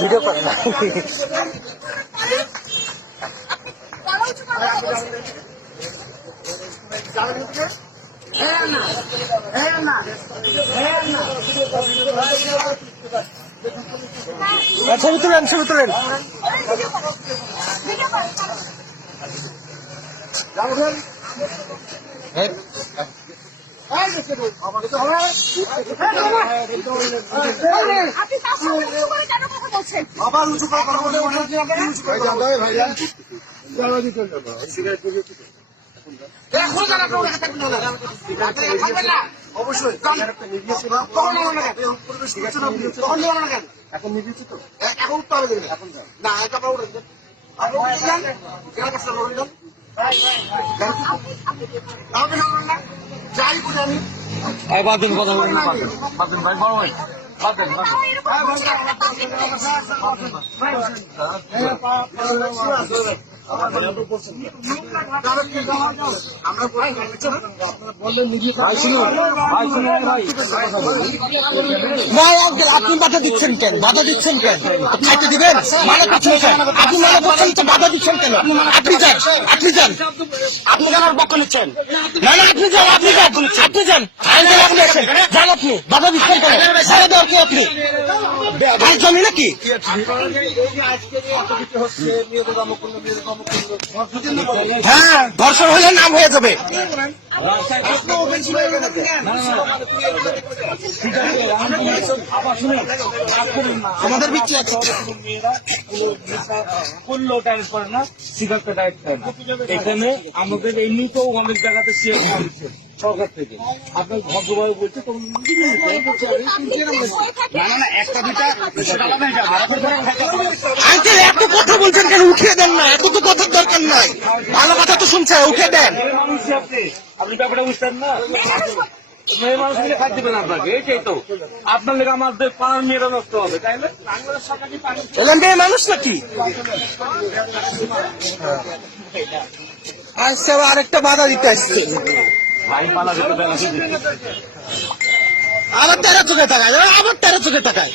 Video কর না। ছবি তুলেন, ছবি তুলেন। আবার উঁচু করে কথা বলে অবশ্যই এখন নির্দিষ্ট তো এখন তো এখন না যাই বলি আমি বাদেন কথা বলেন, বাদেন ভাই, বড় ভাই বাদেন। আপনি বাধা দিচ্ছেন কেন? বাধা দিচ্ছেন কেন? খাইতে দিবেন? মানা করছেন কেন? আপনি মানা করছেন তো বাধা দিচ্ছেন কেন? আপনি যান, আপনি যান, আপনি কেন পক্ষ নিচ্ছেন? না না, আপনি যান, আপনি যান, আপনি যান, আপনি আসেন, যান, আপনি বাধা দিচ্ছেন কেন? ছেড়ে দেওয়ার কি আপনি ভাই জমি নাকি? হ্যাঁ, ধর্ষণ হলে নাম হয়ে যাবে। আমাদের বিক্রি আছে করে না, সিগারেটটা ডায়েট করে না। এখানে আমাদের এমনিতেও অনেক জায়গাতে সরকার থেকে আপনার ভদ্রভাবে বলছে এত কথা বলছেন কেন? উঠিয়ে দেন না, এত তো কথার দরকার নাই। ভালো কথা তো শুনছে, উঠে দেন। আপনি ব্যাপারটা বুঝতেন না, মেয়ে মানুষ মিলে খাদ্য দেবেন আপনাকে। এইটাই তো আপনার লেগে আমাদের পাড়ার মেয়েরা নষ্ট হবে, তাই না? এলাম মেয়ে মানুষ নাকি? আচ্ছা, আরেকটা বাধা দিতে আসছে। আবার 13 চোখে টাকায়, আবার 13 চোখে টাকায়।